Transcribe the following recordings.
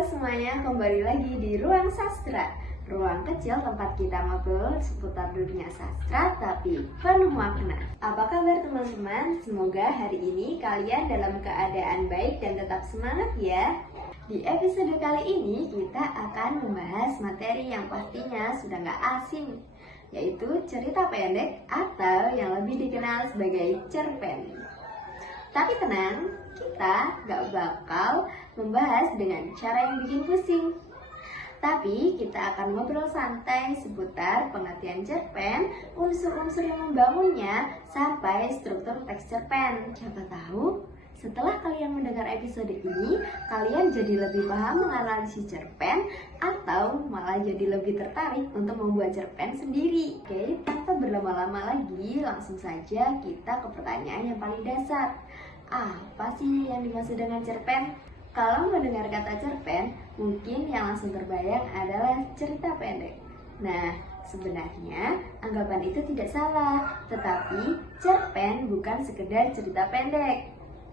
Halo semuanya, kembali lagi di Ruang Sastra. Ruang kecil tempat kita ngobrol seputar dunia sastra tapi penuh makna. Apa kabar teman-teman? Semoga hari ini kalian dalam keadaan baik dan tetap semangat ya. Di episode kali ini kita akan membahas materi yang pastinya sudah gak asing, yaitu cerita pendek atau yang lebih dikenal sebagai cerpen. Tapi tenang, kita gak bakal membahas dengan cara yang bikin pusing. Tapi kita akan ngobrol santai seputar pengertian cerpen, unsur-unsur yang membangunnya, sampai struktur teks cerpen. Siapa tahu setelah kalian mendengar episode ini, kalian jadi lebih paham menganalisis cerpen atau malah jadi lebih tertarik untuk membuat cerpen sendiri. Oke, tanpa berlama-lama lagi, langsung saja kita ke pertanyaan yang paling dasar. Apa sih yang dimaksud dengan cerpen? Kalau mendengar kata cerpen, mungkin yang langsung terbayang adalah cerita pendek. Nah, sebenarnya anggapan itu tidak salah, tetapi cerpen bukan sekedar cerita pendek.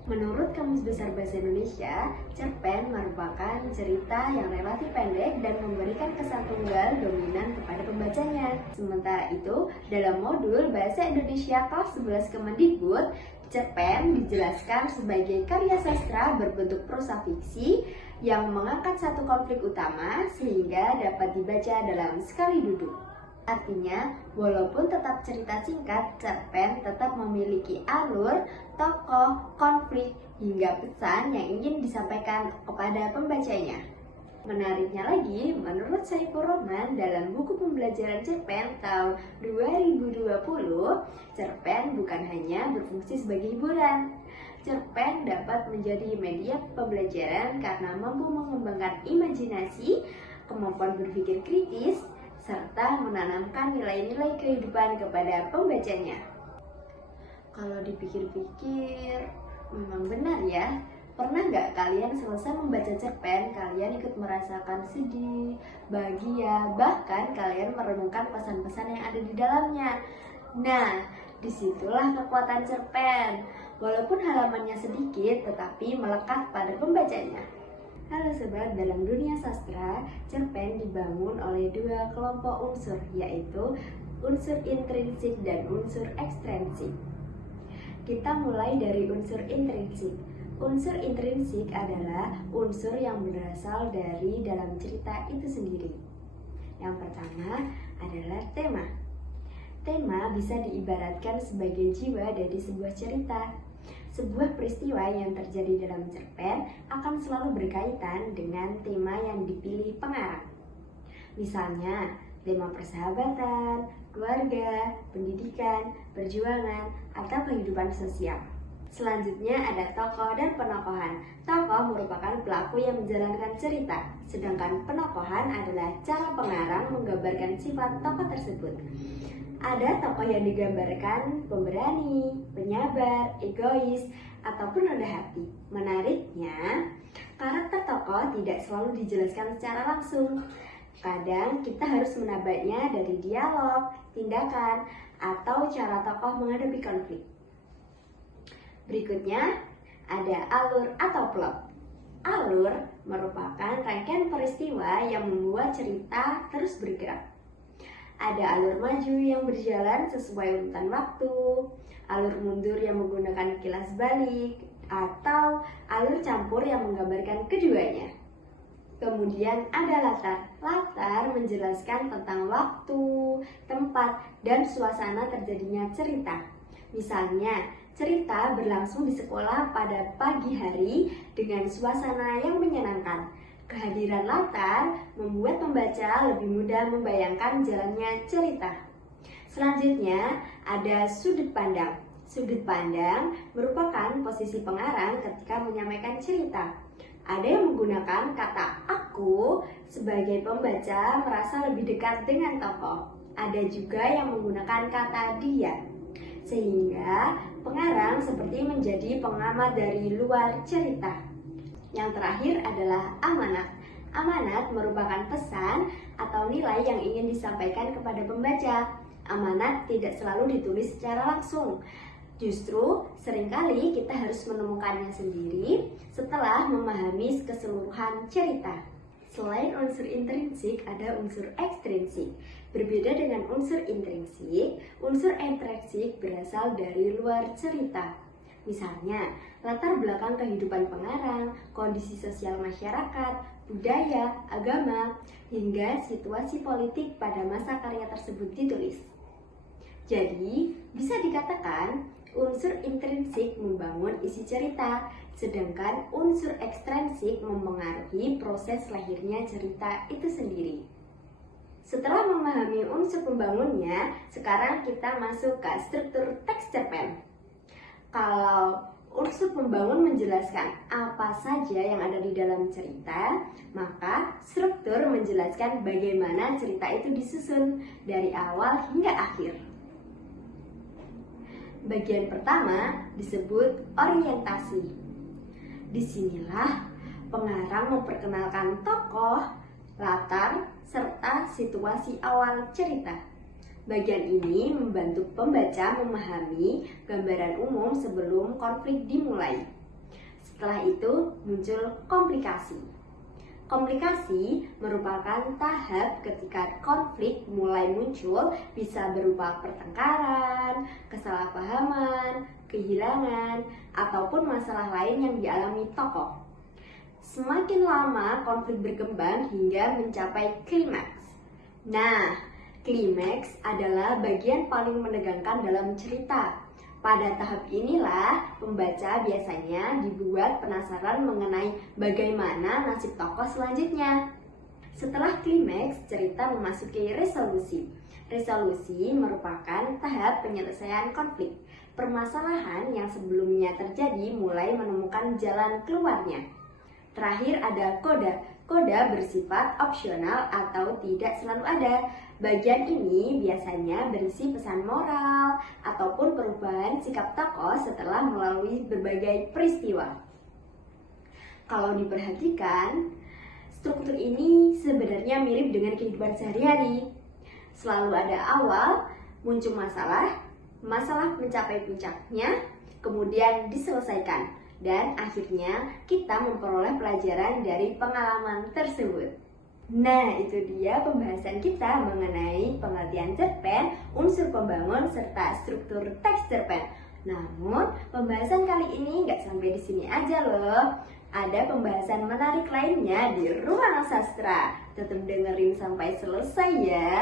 Menurut Kamus Besar Bahasa Indonesia, cerpen merupakan cerita yang relatif pendek dan memberikan kesan tunggal dominan kepada pembacanya. Sementara itu, dalam modul Bahasa Indonesia kelas 11 Kemendikbud, cerpen dijelaskan sebagai karya sastra berbentuk prosa fiksi yang mengangkat satu konflik utama sehingga dapat dibaca dalam sekali duduk. Artinya, walaupun tetap cerita singkat, cerpen tetap memiliki alur, tokoh, konflik, hingga pesan yang ingin disampaikan kepada pembacanya. Menariknya lagi, menurut Saiful Rahman dalam buku pembelajaran cerpen tahun 2020, cerpen bukan hanya berfungsi sebagai hiburan. Cerpen dapat menjadi media pembelajaran karena mampu mengembangkan imajinasi, kemampuan berpikir kritis, serta menanamkan nilai-nilai kehidupan kepada pembacanya. Kalau dipikir-pikir, memang benar ya. Pernah nggak kalian selesai membaca cerpen, kalian ikut merasakan sedih, bahagia, bahkan kalian merenungkan pesan-pesan yang ada di dalamnya? Nah, disitulah kekuatan cerpen. Walaupun halamannya sedikit, tetapi melekat pada pembacanya. Halo sobat, dalam dunia sastra, cerpen dibangun oleh dua kelompok unsur, yaitu unsur intrinsik dan unsur ekstrinsik. Kita mulai dari unsur intrinsik. Unsur intrinsik adalah unsur yang berasal dari dalam cerita itu sendiri. Yang pertama adalah tema. Tema bisa diibaratkan sebagai jiwa dari sebuah cerita. Sebuah peristiwa yang terjadi dalam cerpen akan selalu berkaitan dengan tema yang dipilih pengarang. Misalnya, tema persahabatan, keluarga, pendidikan, perjuangan, atau kehidupan sosial. Selanjutnya ada tokoh dan penokohan. Tokoh merupakan pelaku yang menjalankan cerita, sedangkan penokohan adalah cara pengarang menggambarkan sifat tokoh tersebut. Ada tokoh yang digambarkan pemberani, penyabar, egois, ataupun rendah hati. Menariknya, karakter tokoh tidak selalu dijelaskan secara langsung. Kadang kita harus menebaknya dari dialog, tindakan, atau cara tokoh menghadapi konflik. Berikutnya, ada alur atau plot. Alur merupakan rangkaian peristiwa yang membuat cerita terus bergerak. Ada alur maju yang berjalan sesuai urutan waktu, alur mundur yang menggunakan kilas balik, atau alur campur yang menggambarkan keduanya. Kemudian ada latar. Latar menjelaskan tentang waktu, tempat, dan suasana terjadinya cerita. Misalnya, cerita berlangsung di sekolah pada pagi hari dengan suasana yang menyenangkan. Kehadiran latar membuat pembaca lebih mudah membayangkan jalannya cerita. Selanjutnya ada sudut pandang. Sudut pandang merupakan posisi pengarang ketika menyampaikan cerita. Ada yang menggunakan kata aku sebagai pembaca merasa lebih dekat dengan tokoh. Ada juga yang menggunakan kata dia, sehingga pengarang seperti menjadi pengamat dari luar cerita. Yang terakhir adalah amanat. Amanat merupakan pesan atau nilai yang ingin disampaikan kepada pembaca. Amanat tidak selalu ditulis secara langsung. Justru seringkali kita harus menemukannya sendiri setelah memahami keseluruhan cerita. Selain unsur intrinsik, ada unsur ekstrinsik. Berbeda dengan unsur intrinsik, unsur ekstrinsik berasal dari luar cerita. Misalnya, latar belakang kehidupan pengarang, kondisi sosial masyarakat, budaya, agama, hingga situasi politik pada masa karya tersebut ditulis. Jadi, bisa dikatakan unsur intrinsik membangun isi cerita, sedangkan unsur ekstrinsik mempengaruhi proses lahirnya cerita itu sendiri. Setelah memahami unsur pembangunnya, sekarang kita masuk ke struktur teks cerpen. Kalau unsur pembangun menjelaskan apa saja yang ada di dalam cerita, maka struktur menjelaskan bagaimana cerita itu disusun dari awal hingga akhir. Bagian pertama disebut orientasi. Disinilah pengarang memperkenalkan tokoh, latar, serta situasi awal cerita. Bagian ini membantu pembaca memahami gambaran umum sebelum konflik dimulai. Setelah itu muncul komplikasi. Komplikasi merupakan tahap ketika konflik mulai muncul, bisa berupa pertengkaran, kesalahpahaman, kehilangan, ataupun masalah lain yang dialami tokoh. Semakin lama konflik berkembang hingga mencapai klimaks. Nah, klimaks adalah bagian paling menegangkan dalam cerita. Pada tahap inilah pembaca biasanya dibuat penasaran mengenai bagaimana nasib tokoh selanjutnya. Setelah klimaks, cerita memasuki resolusi. Resolusi merupakan tahap penyelesaian konflik. Permasalahan yang sebelumnya terjadi mulai menemukan jalan keluarnya. Terakhir ada koda. Koda bersifat opsional atau tidak selalu ada. Bagian ini biasanya berisi pesan moral ataupun perubahan sikap tokoh setelah melalui berbagai peristiwa. Kalau diperhatikan, struktur ini sebenarnya mirip dengan kehidupan sehari-hari. Selalu ada awal, muncul masalah, masalah mencapai puncaknya, kemudian diselesaikan, dan akhirnya kita memperoleh pelajaran dari pengalaman tersebut. Nah, itu dia pembahasan kita mengenai pengertian cerpen, unsur pembangun, serta struktur teks cerpen. Namun, pembahasan kali ini nggak sampai di sini aja loh. Ada pembahasan menarik lainnya di Ruang Sastra. Tetap dengerin sampai selesai ya.